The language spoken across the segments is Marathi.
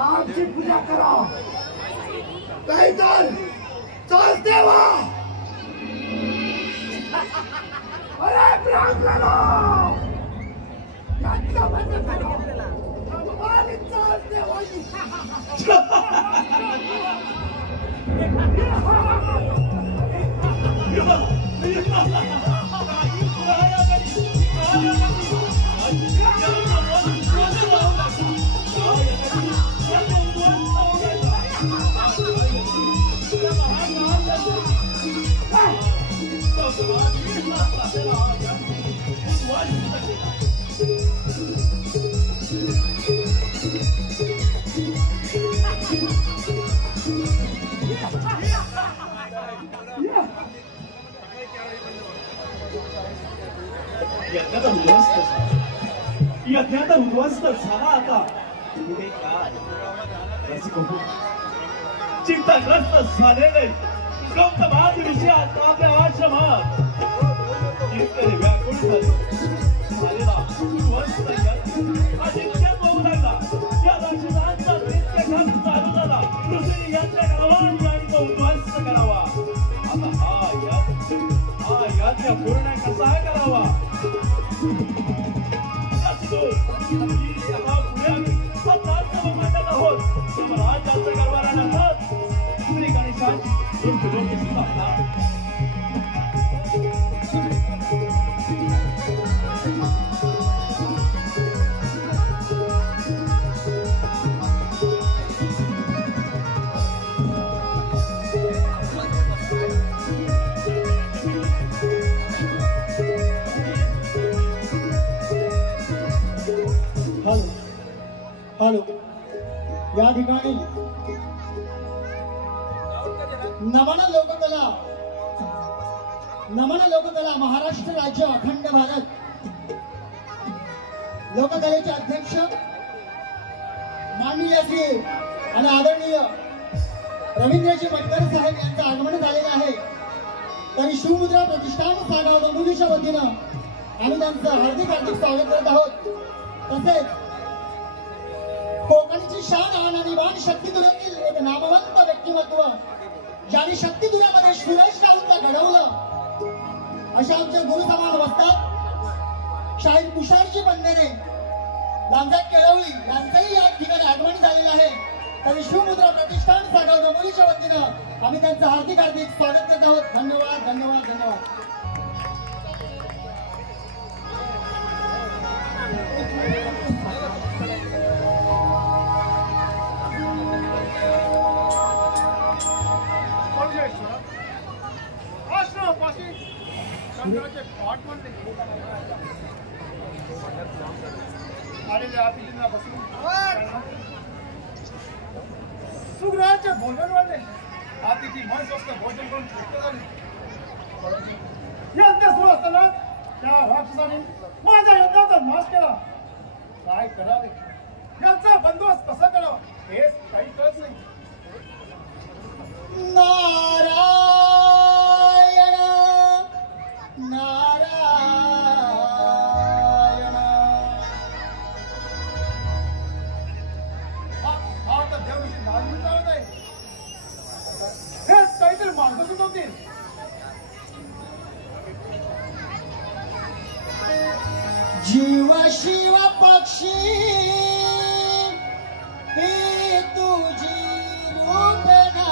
आमची पूजा करा नाहीतर चालते वा अरे ब्राह्मणो यांचा बंद करा आणि चालते वाई यज्ञाचा उद्ध्वस्त झाला आता चिंताग्रस्त झालेले गौतमाद विषयात आपल्या आश्रमात चिंतने व्याकुळ झालेला उद्ध्वस्त अजिंक्य होऊ लागला या दर्शनांचा नित्यघात चालू झाला ऋषीने यज्ञ करावा आणि तो उद्ध्वस्त करावा आता हा यज्ञ पूर्ण कसा करावा हॅलो या ठिकाणी नमन लोककला महाराष्ट्र राज्य अखंड भारत लोककलेचे अध्यक्ष माननीय श्री आणि आदरणीय रवींद्रजी भटकर साहेब यांचं आगमन झालेलं आहे तरी शिवमुद्रा प्रतिष्ठान सागाव डोंबिवलीच्या वतीनं आम्ही त्यांचं हार्दिक स्वागत करत आहोत तसेच कोकणची शान आणि मान शक्तिधुरातील एक नामवंत व्यक्तिमत्व ज्यांनी शक्तिधुरामध्ये सुरेश राऊतला घडवलं अशा आमचे गुरु समान वस्तात शाहीर तुषारची बंधने लांजा केळवली यांचंही या ठिकाणी आगमन झालेलं आहे. तरी शिवमुद्रा प्रतिष्ठान सागाव डोंबिवलीच्या वतीनं आम्ही त्यांचं हार्दिक हार्दिक स्वागत करत आहोत. धन्यवाद धन्यवाद धन्यवाद. शंकराचे पाठ म्हणते आलेल्या अतिथींना बसून सुग्रहाचे भोजन वाढले. अतिथी मन स्वस्त भोजन करून तृप्त झाले. यज्ञ सुरू असताना त्या राक्षसाने माझ्या यज्ञाचा नाश केला. काय करावे, याचा बंदोबस्त कसा करावा हेच काही कळत नाही. नारायण नारायण हा तर देवशी नारायण चालत आहे. हेच काहीतरी मार्ग सुचवतील. जीव शिव पक्षी ही तुझी रूपना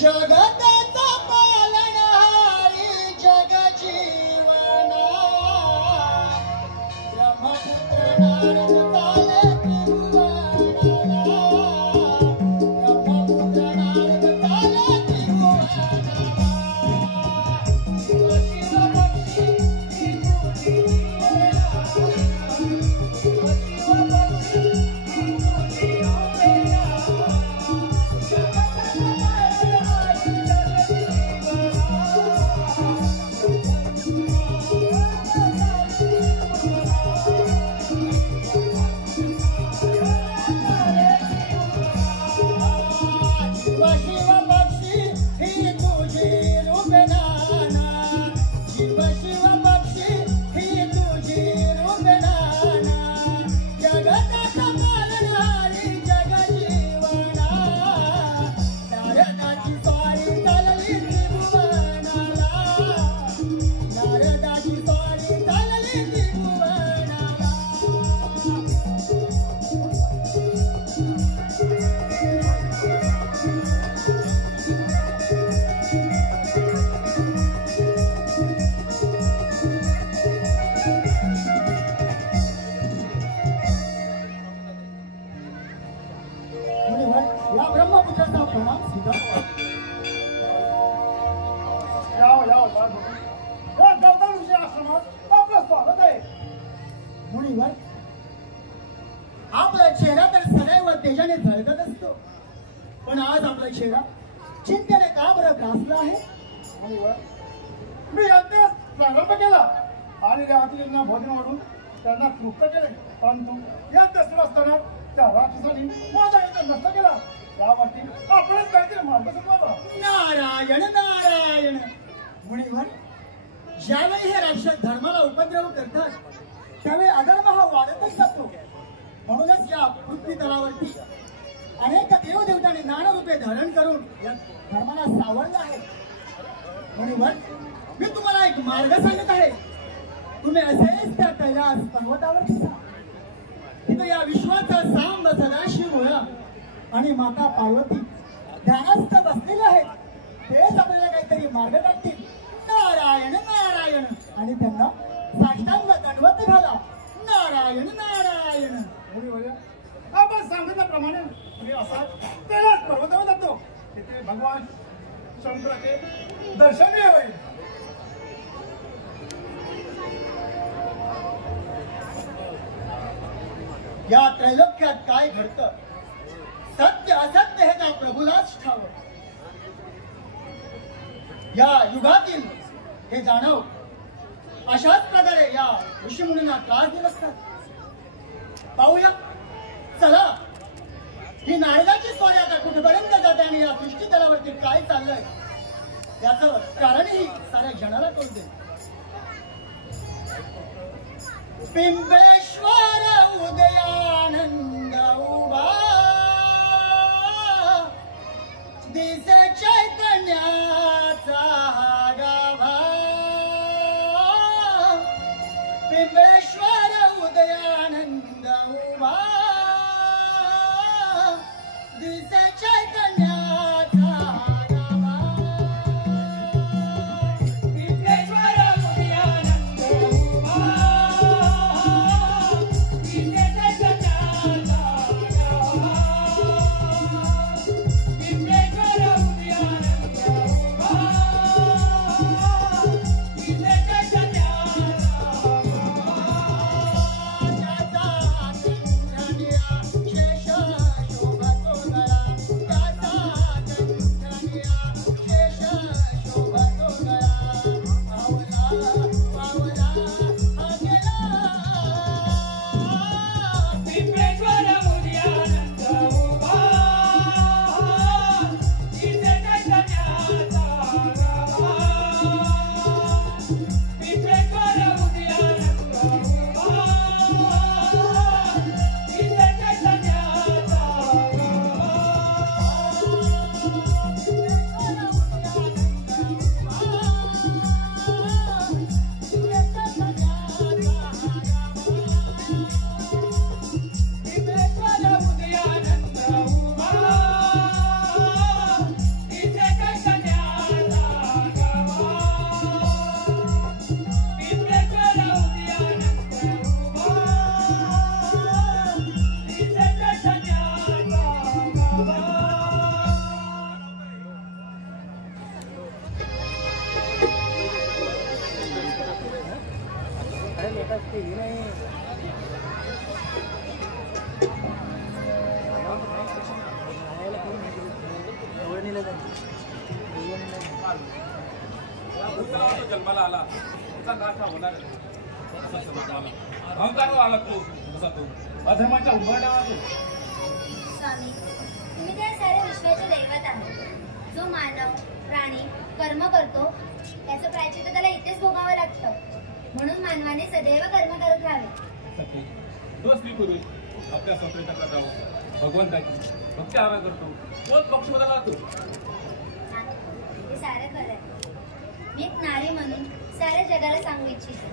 जगताचा पालनहारी जग जीवना ब्रह्मपुत्र नारद चाले त्रिभुवनाला ब्रह्मपुत्र नारद चाले त्रिभुवनाला शिव शिव पक्षी ही तुझी रूपना शिव शिव पक्षी ही तुझी रूपना आपला चेहरा तर सदैव तेजाने झळकत असतो, पण आज आपला चेहरा चिंतेने का बरं ग्रासला आहे? मी अभ्यास प्रारंभ केला आणि त्या अतिथींना भोजन वाढून त्यांना तृप्त केले. परंतु यज्ञ सुरू असताना त्या राक्षसाने माझा यज्ञ नष्ट केला. यावरती आपणच काहीतरी मार्ग सुचवावा. नारायण नारायण. मुनिवर, ज्यावेळी हे राक्षस धर्माला उपद्रव करतात त्यावेळी अधर्म हा वाढतच जातो. म्हणूनच या पृथ्वी तलावरती अनेक देवदेवतांनी नाना रूपे धारण करून या धर्माला सावरलं आहे. मुनिवर, मी तुम्हाला एक मार्ग सांगत आहे. तुम्ही असेच त्या कैलास पर्वतावर जा. तिथं या विश्वाचा सांब सदाशिव मुळा आणि माता पार्वती ध्यानस्थ बसलेले आहेत. तेच आपल्याला काहीतरी मार्ग टाकतील. नारायण नारायण आणि त्यांना साष्टांग दंडवत घाला. नारायण नारायण. आपण सांगितल्याप्रमाणे मी असा कैलास पर्वतावर जातो. तिथे भगवान शंकराचे दर्शन घ्यावे. या त्रैलोक्यात काय घडतं, सत्य असत्य हे त्या प्रभूलाच ठाव. या युगातील हे जाणव अशाच प्रकारे या ऋषीमुनींना त्रास देत असतात. पाहूया, चला ही नारदाची स्वारी आता कुठपर्यंत जाते आणि या सृष्टी तलावरती काय चाललंय याचं कारणही साऱ्या जनाला कळते. पिंपळेश्वर उदयानंद उभा दिसे चैतन्याचा हागा बिंबेश्वर उदयानंद उभा दिसे चैतन्याचा गावा. बिंबेश्वर उदयानंद उभा दिसे चैतन्याचा गावा. बिंबेश्वर उदयानंद उभा दिसे जन्माला आला त्याचा नाश होणार असा समज आला. अहंकार आला तो असा तो अधर्माच्या उंबरठ्यावर आला. स्वामी, तुम्ही त्या साऱ्या विश्वाचे दैवत आहात. जो मानव प्राणी कर्म करतो त्याचं प्रायश्चित्त त्याला इथेच भोगावं लागतं. म्हणून मानवाने सदैव कर्म करत राहावे. जो स्त्री पुरुष आपल्या संप्रदायात राहून भगवंताची भक्ती आराधना करतो तोच मोक्ष पदाला जातो. हे सारं खरं आहे. मी एक नारी म्हणून साऱ्या जगाला सांगू इच्छिते,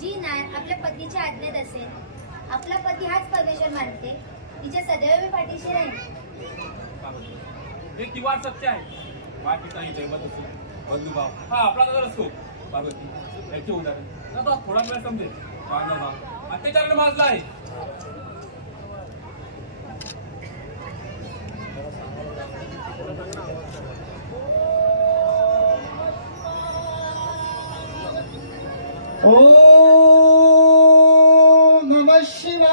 जी नार आपल्या पतीच्या आज्ञेत असेल, आपला पती हाच परमेश्वर मानते, तिच्या सदैव मी पाठीशी राहील. हे किंवा सत्य आहे. बाकीचाही दैवत असो बंधुभाव हा आपला नजर असतो. पार्वती याचे उदाहरण आता थोडा वेळ समजेल. मानवभाव अत्याचाराने माजला आहे. ओम नमः शिवाय.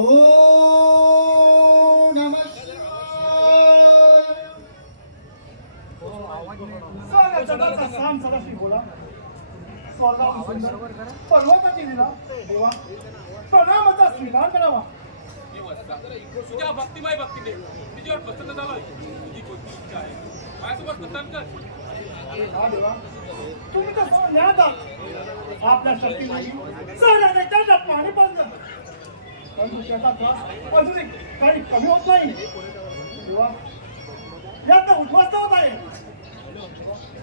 ओम नमः शिवाय. साऱ्या जगाचा साम सदाशिव बोला. स्वर्गाहून सुंदर पर्वताची लीला देवा प्रणामाचा स्वीकार करावा. तुझ्या भक्तिमय भक्तीने तुझ्यावर प्रसन्न झालोय. तुझी कोणती इच्छा आहे माझ्यासोबत मतदान कर. हा देवा, तुम्ही तर ज्ञात आहात. आपल्या शक्तीने साऱ्या देशाला पाणी पाजलं, परंतु त्याचा त्रास अजूनही काही कमी होत नाही. देवा, यात उद्ध्वस्त होत आहे.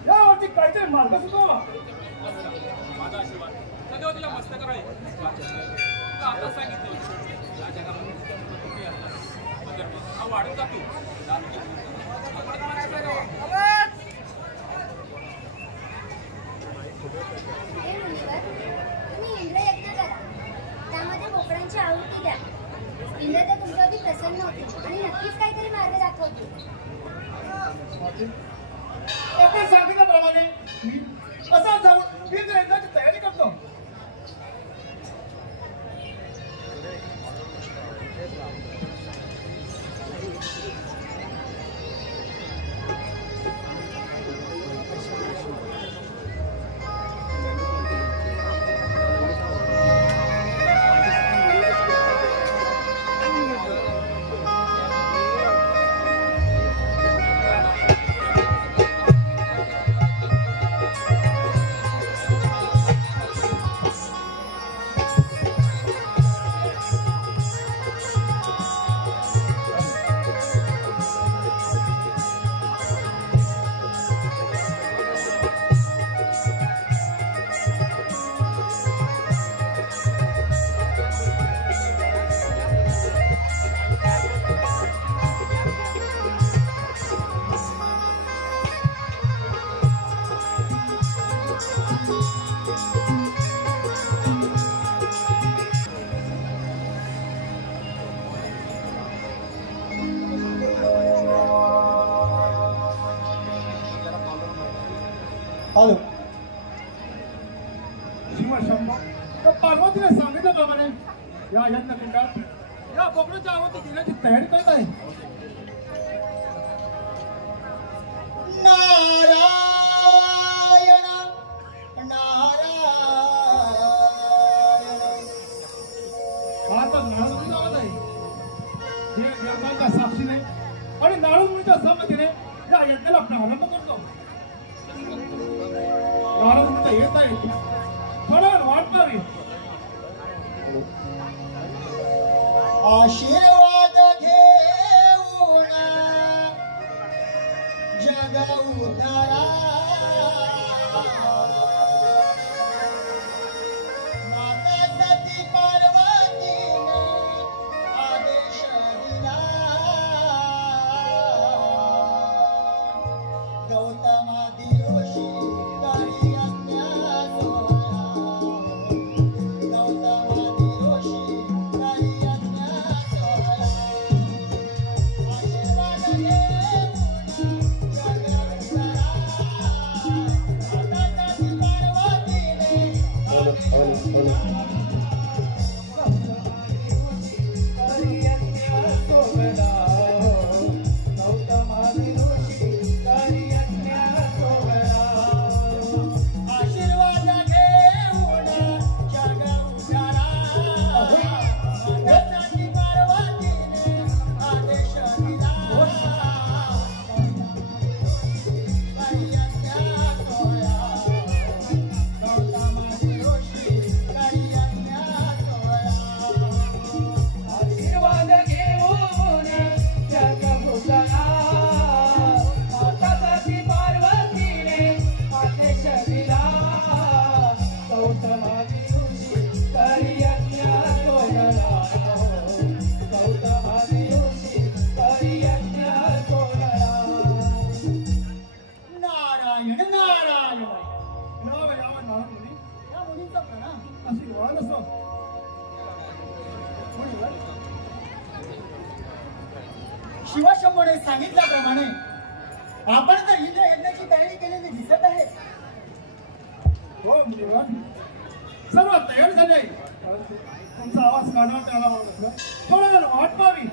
यावरती काहीतरी मार्ग सुचवा. माझा आशीर्वाद सदैव तुझ्या मस्तकावर आहे. तुला आता सांगितलं या जगामध्ये कुठे असतात अधर्म हा वाढत जातो. आपण करायचं गावा. हे मुनिवर, तुम्ही इंद्रयज्ञ करा. त्यामध्ये बोकडांची आहुती द्या. इंद्र तर तुमच्यावरती प्रसन्न होते आणि नक्कीच काहीतरी मार्ग दाखवतील. आपण सांगितल्याप्रमाणे मी असा जाऊन इंद्रयज्ञाची तयारी करतो. आलो. शिवशंभो तर पार्वतीने सांगितल्याप्रमाणे या यज्ञकुंडात या बोकडाच्या आवती देण्याची तयारी करत आहे. नारायण नारायण. आता नारदमुनीचा आवाज आहे. हे देवतांच्या साक्षीने आणि नारदमुनीच्या संमतीने या यज्ञाला प्रारंभ करतो. नारदमुनीचा येत आहे थोडा वेळ वाट पाहावी. आशीर्वाद घेऊन जग उद्धारा. माता सती पार्वतीने आदेश दिला. गौतमादी ऋषी करी आज्ञा सोया. गौतमादी ऋषी करी आज्ञा सोया. आशीर्वाद घेऊन जग उद्धारा. माता सती पार्वतीने आदेश दिला. आशीर्वाद घेऊन जग उद्धारा. माता सती पार्वतीने आदेश दिला. करी आज्ञा सोया. गौतमादी ऋषी करी आज्ञा सोया. आशीर्वाद घेऊन जग उद्धारा. माता सती पार्वतीने आदेश दिला. गौतमादी ऋषी करी आज्ञा सोया. गौतमादी ऋषी करी आज्ञा सोया. नारायण नारायण. यावं यावं नारदमुनी या मुलींचा प्रणाम. आशीर्वाद असो. शिवशंभोने सांगितल्याप्रमाणे आपण तर इंद्र यज्ञाची तयारी केलेली दिसत आहे. हो मुलीवर सर्व तयार झाले. तुमचा आवाज कानावर आला म्हणून थोडा वेळ वाट पाहावी.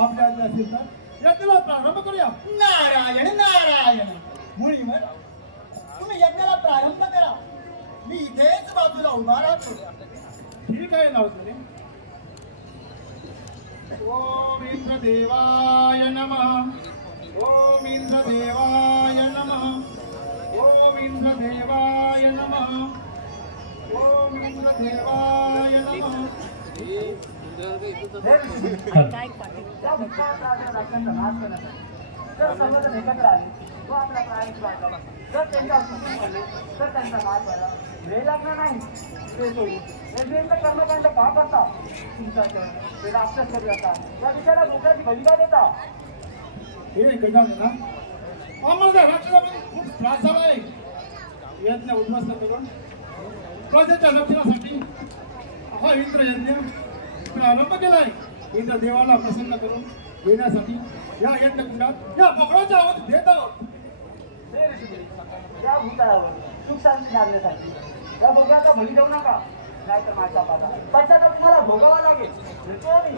आपल्या आज्ञा असेल तर यज्ञाला प्रारंभ करूया. नारायण नारायण. मुळीवर तुम्ही यज्ञाला प्रारंभ करा. मी इथेच बाजूला उभा राहतो. ठीक आहे नारदमुनी. ओम इंद्रदेवाय नमः. ओम इंद्रदेवाय नमः. ओम इंद्रदेवाय नमः. ओम इंद्रदेवाय नमः. त्या भक्ताचा राष्ट्रांचा नाश करण्यासाठी जर सर्वजण एकत्र आले तो आपला प्रायच वाढला. जर त्यांच्या सुखी पडले तर त्यांचा नाश झाला. वेळ लागणार नाही. ते सोडून यज्ञ कर्मकांड का करता? तुमचा ते राक्षस कधी असता या विषयाला लोकांची बलिदा देता. हे गजानना आम्हाला त्या राक्षसापासून खूप त्रास झाला आहे. यज्ञ उद्ध्वस्त करून प्रजेच्या रक्षणासाठी हा इंद्र यज्ञ प्रारंभ केलाय. इंद्र देवाला प्रसन्न करून घेण्यासाठी या यज्ञकुंडात या बोकडाच्या आवाज देत आहोत. हे ऋषीमुनी, त्या भूतळावर सुख शांती लागण्यासाठी या भोगाचा बळी देऊ नका. नाहीतर माझा पाता त्याच्यात तुम्हाला भोगावा लागेल. येतो मी.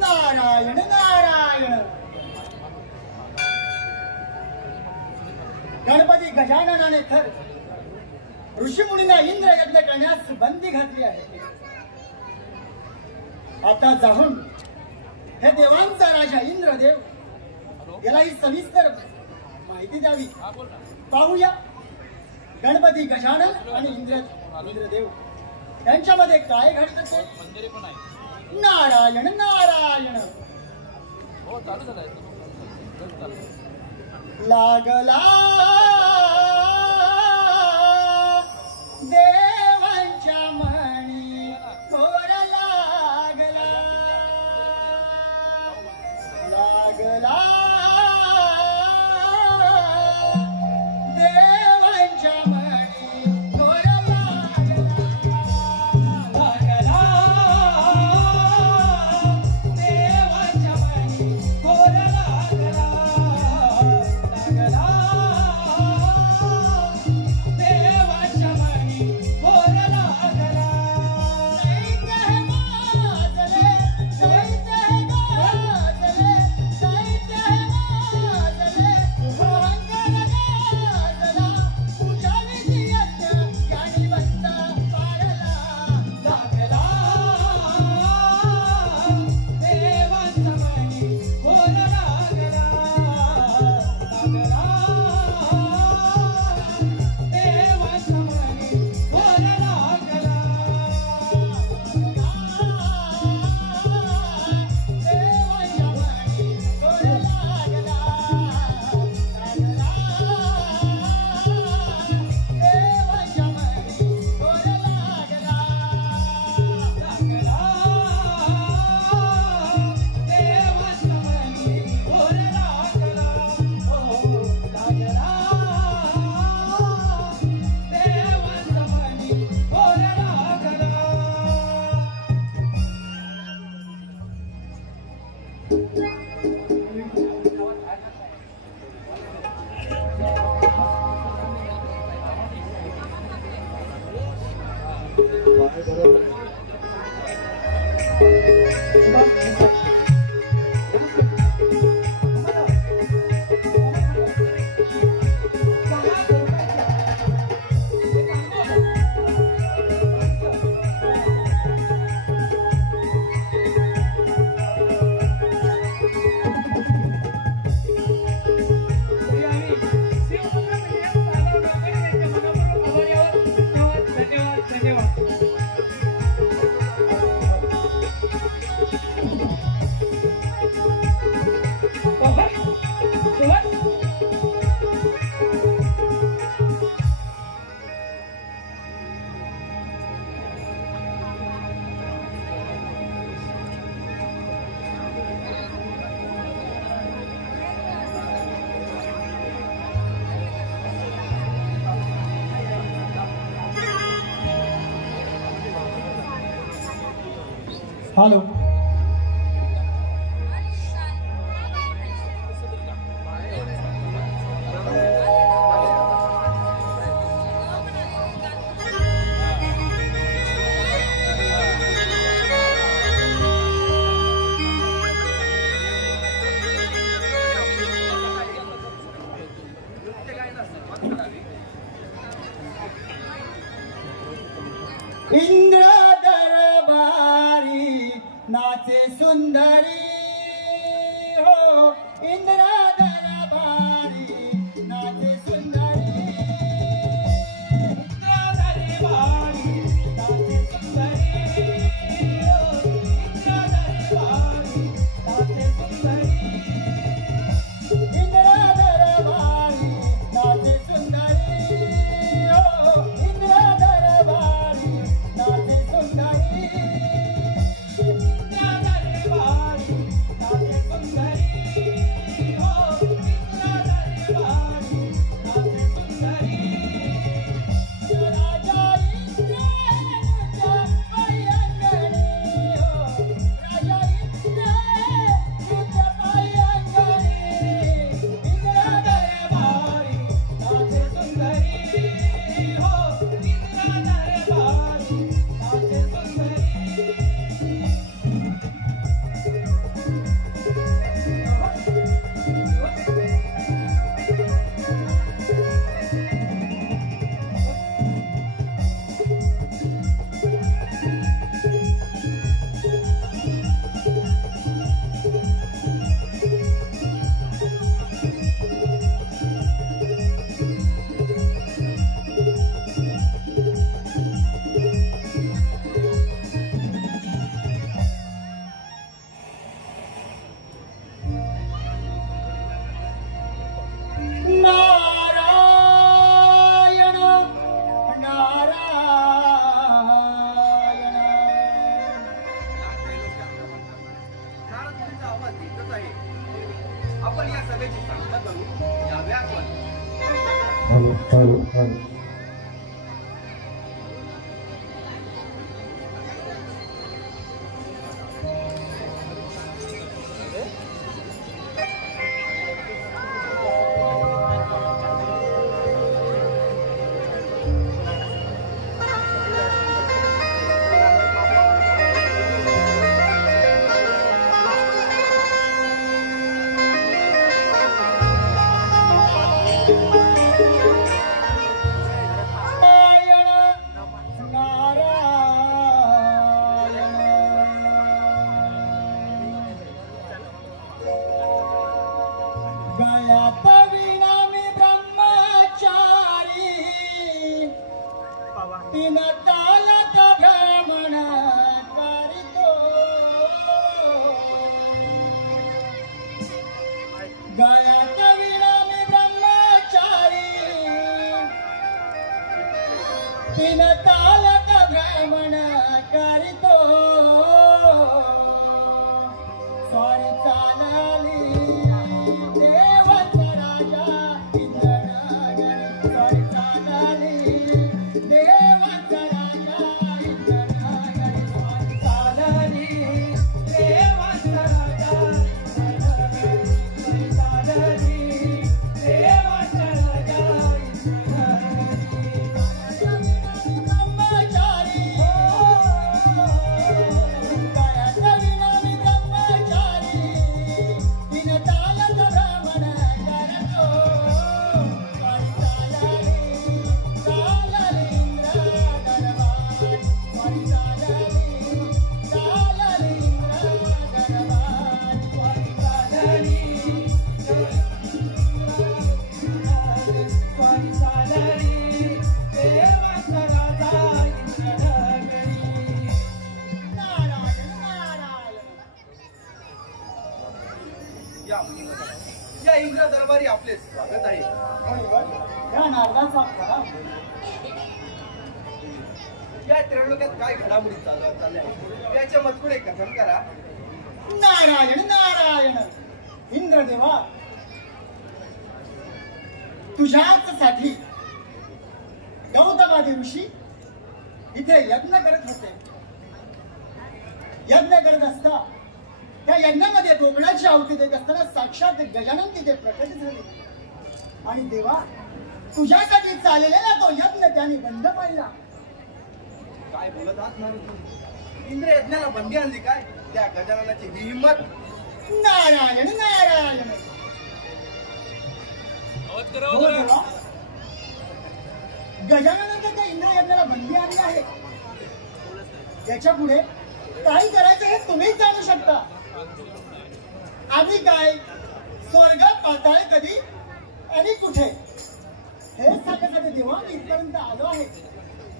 नारायण नारायण. गणपती गजाननाने तर ऋषीमुनींना इंद्र यज्ञ करण्यास बंदी घातली आहे. आता जाऊन हे देवांचा राजा इंद्रदेव याला ही सविस्तर माहिती द्यावी. पाहूया गणपती गजानन आणि इंद्रदेव यांच्यामध्ये काय घडत असेल. नारायण नारायण. लागला देवांच्या मणी थोर लागला. लागला देवांच्या मणी थोर लागला. लागला देवाच्या मणी थोर लागला. हॅलो इंद्र दरबारी नाचे सुंदरी हो इंद्र दरबारी नाचे सुंदरी इंद्र दरबारी नाचे सुंदरी हो इंद्र दरबारी नाचे सुंदरी इंद्र दरबारी नाचे सुंदरी हो इंद्र दरबारी नाचे सुंदरी आपण या सभेची सांगता करू यावे आपण तीन तालक भ्रमण करितो गळ्यात विणा मी ब्रह्मचारी तीन तालक भ्रमण करितो स्वारी चालली देवाचा राजा इंद्रनगरी स्वारी चालली देवाचा राजा इंद्रनगरी स्वारी चालली देवाचा राजा इंद्रनगरी स्वारी चालली इंद्र दरबारी आपले स्वागत आहे. या नारदाचा खरा या त्रिलोक्यात काय घडामोडी चालल्या याच्या मजकुरे कथन करा. नारायण नारायण. इंद्रदेवा, तुझ्याच साठी गौतमादी ऋषी इथे यज्ञ करत होते. यज्ञ करत असता त्या यज्ञामध्ये कोकणाची आहुती देत असताना साक्षात गजानन तिथे प्रकट झाले. आणि देवा, तुझ्यासाठी चाललेला तो यज्ञ त्याने बंद पाडला. काय बोलत आहात नाही? इंद्र यज्ञाला बंदी आणली काय? त्या गजाननाची ही हिंमत. नारायण नारायण. हो देवा, गजाननाच्या त्या इंद्र यज्ञाला बंदी आणली आहे. याच्या पुढे काय करायचं हे तुम्हीच जाणू शकता. आम्ही काय स्वर्ग पाताळ कधी आणि कुठे हे सांगण्यासाठी देवा मी इथपर्यंत आलो आहे.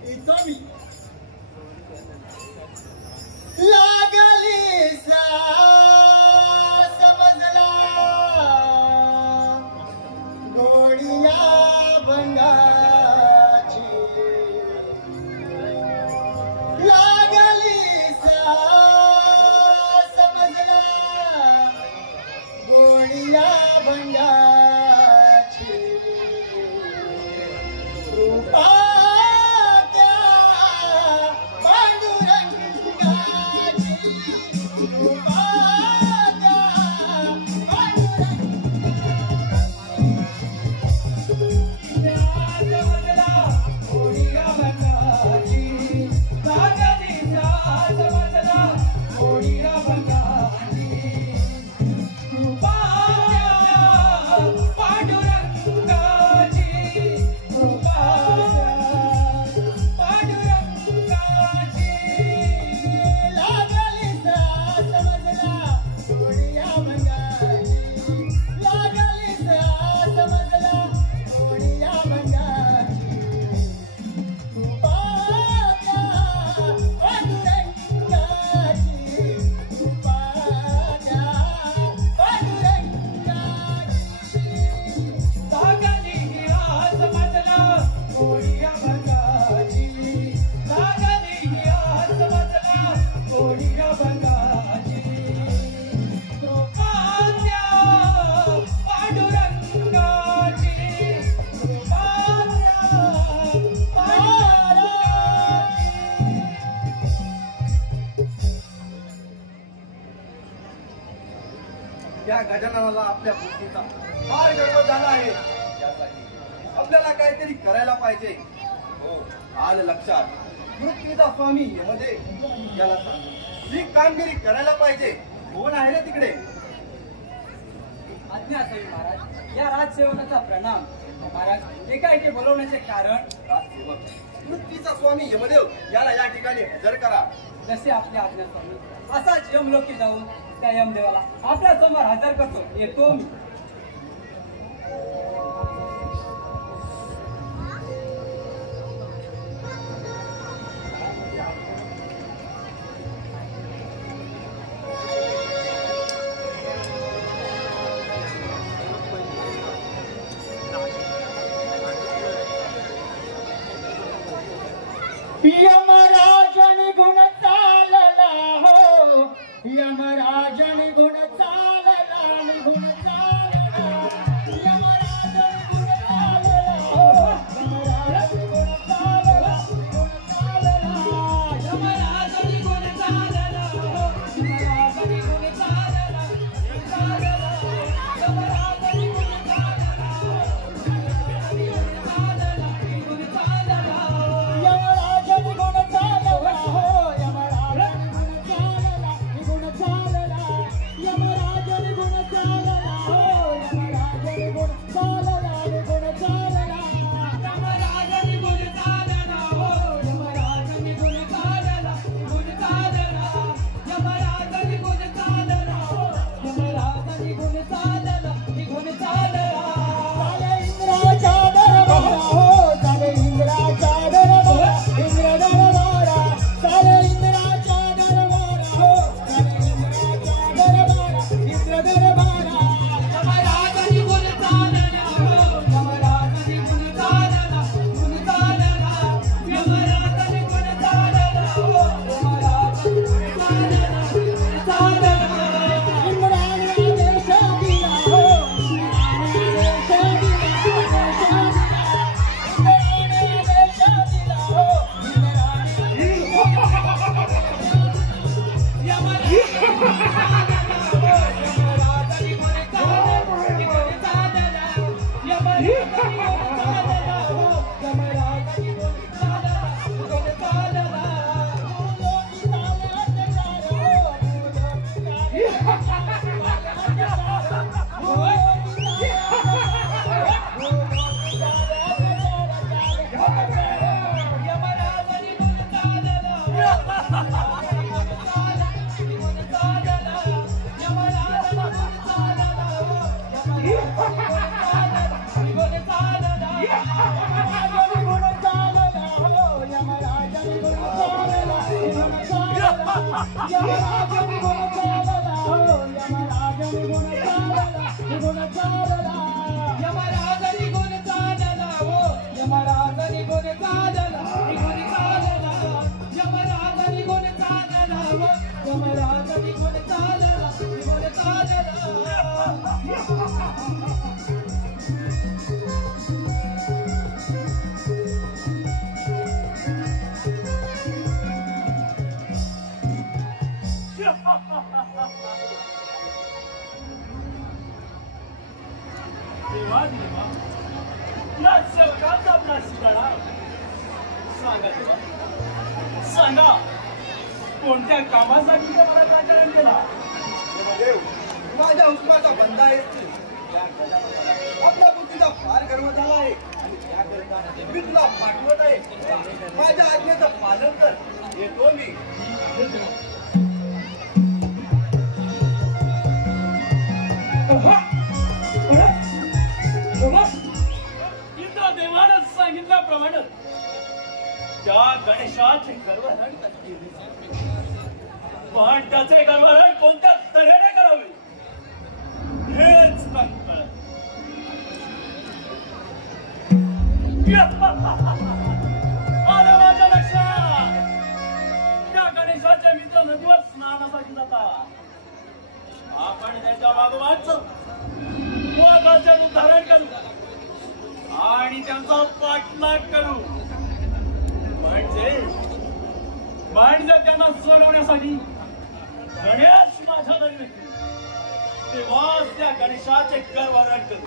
येतो मी. लागली समजला गोडिया भंगाची. लागली समजला गोडिया भंगाची. रूपा त्या गजाननाला आपल्या बुद्धीचा फार गर्व झाला आहे. त्यासाठी आपल्याला काहीतरी करायला पाहिजे. हो, आलं लक्षात. मृत्यूचा स्वामी यमदेव याला सांगू ही कामगिरी करायला पाहिजे. कोण आहे रे तिकडे? आज्ञा असावी महाराज. या राजसेवकाचा प्रणाम. महाराज, एकाएकी बोलवण्याचे कारण? राजसेवक मृत्यूचा स्वामी यमदेव याला या ठिकाणी हजर करा. जसे आपल्या आज्ञा स्वामी असाच यमलोकी जाऊन त्या यमदेवाला आपल्या समोर हजर करतो. येतो मी. यमराजन गुण चालला हो. यमराजन गुण चालला गुण चालला. यमराजन गुण चालला हो. यमराजन गुण चालला गुण चालला. यमराजन गुण चालला हो. यमराजन गुण चालला चालला. यमराजन गुण चालला हो. यमराजन गुण चालला गुण चालला. यमराजन गुण देवा देवा या सेवकाचा आपला शिकाळा सांगा देवा सांगा कोणत्या कामासाठी मला राजकारण केला देव माझ्या हुकमाचा बंदा आहेस तू त्या गजाननाला आपल्या बुद्धीचा फार गर्व झाला आहे आणि त्याकरिता मी तुला पाठवत आहे माझ्या आज्ञेचं पालन कर येतो मी इंद्रदेवानं सांगितल्याप्रमाणे त्या गणेशाचे गर्वहरण पण त्याचे गर्वहरण कोणत्या तऱ्हेने करावे हेच नाही कळत. आलं माझ्या लक्षात त्या गणेशाचे मित्र नदीवर स्नानासाठी जातात आपण त्याच्या मागोमागचं वाघाचे रूप धारण करू आणि त्यांचा पाठलाग करू म्हणजे त्यांना सोडवण्यासाठी गणेश माझ्या घरी येतील तेव्हाच त्या गणेशाचे गर्वहरण करू.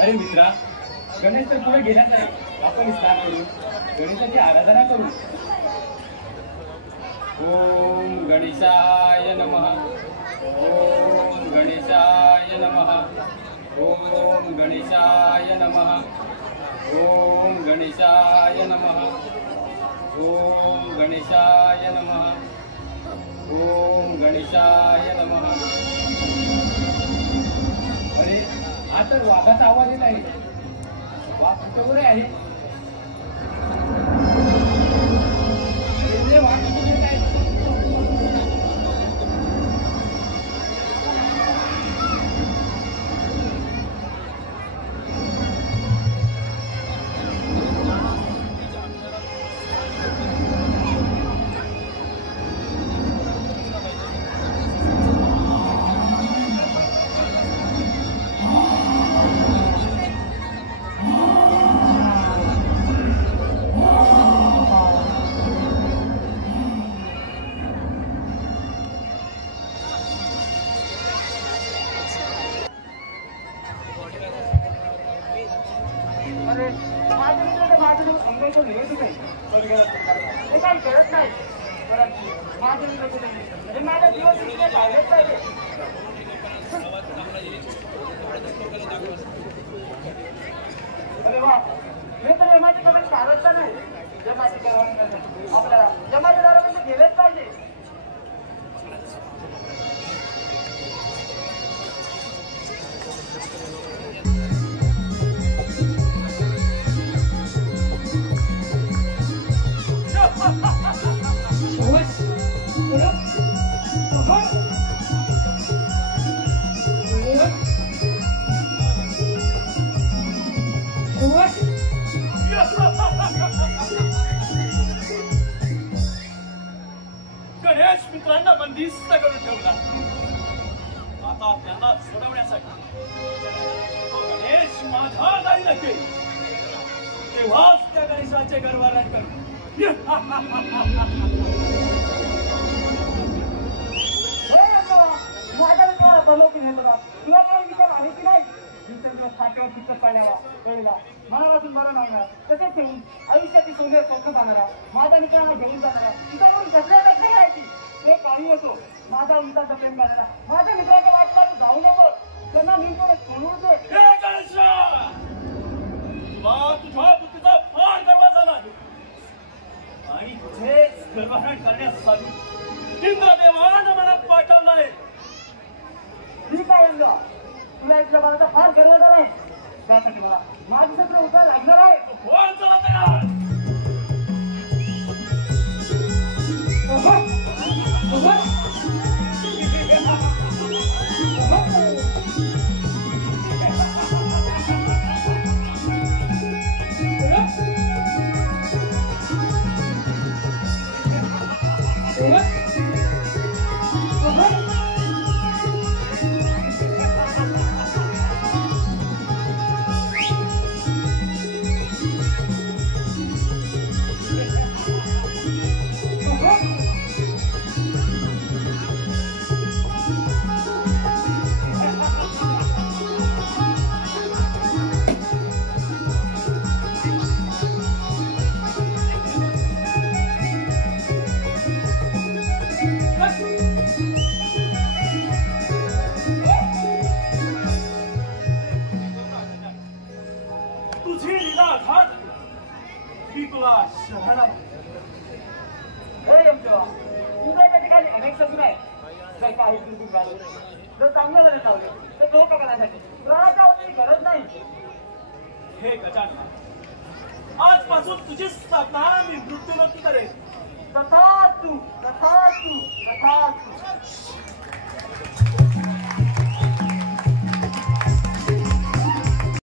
अरे मित्रा गणेश तर पुढे गेलाच नाही आपण स्नान करू गणेशाची आराधना करू. ओम गणेशाय नमः ओम गणेशाय नमः ओम गणेशाय नमः ओम गणेशाय नमः ओम गणेशाय नमः ओम गणेशाय नमः. अरे हा तर वाघाचा आवाज येत आहे. वाघ कुठं आहे? वाघ कुठे येत आहे? अरे वा मी तर यमाची कमेंट काढत नाही. यमाची करवण आपल्याला यमाच्या दारामध्ये गेलेच पाहिजे. बस मित्रांना बंदिस्त करून ठेवला. आता त्यांना सोडवण्यासाठी तो गणेश माझ्या दारी नक्की. तेव्हाच त्या गणेशाचे गरवारण करू. माझ्या मित्राला बोलवून घेतो का तुला काही विचार आहे की नाही दिवसांच्या फाट्यावर चित्त काढण्याला वेळेला मनापासून बरं लागणार तसेच ठेवून आयुष्याची सोनेर चौकत आणणारा माझ्या मित्रांना घेऊन जाणारा तिच्याकडून कसल्या लक्ष घ्यायची ते पाणी होतो माझा उंचाचा प्रेम करणारा माझ्या मित्राच्या वाटला तू जाऊ नको त्यांना मी पण सोडून दे. तुझ्या बुद्धीचा फार गर्व झाला आहे आणि तुझेच गर्वहरण करण्यासाठी इंद्रदेवानं मला पाठवलंय. मी काय म्हणलो तुला इथल्या बाळाचा फार गर्व झालाय त्यासाठी मला माझी सगळं उतर लागणार आहे. बोल चला तयार. तुझी लीला घात ही तुला शहराला हे यमदेवा तुझ्या ठिकाणी अनेक ससून आहे जर काही चुकून झालं जर चांगलं जर चावलं तर तो करण्यासाठी प्राणाच्या होती गरज नाही. हे गजानन आजपासून तुझी स्थापना मी मृत्यूलोकी करेन. तथास्तु तथास्तु तथास्तु.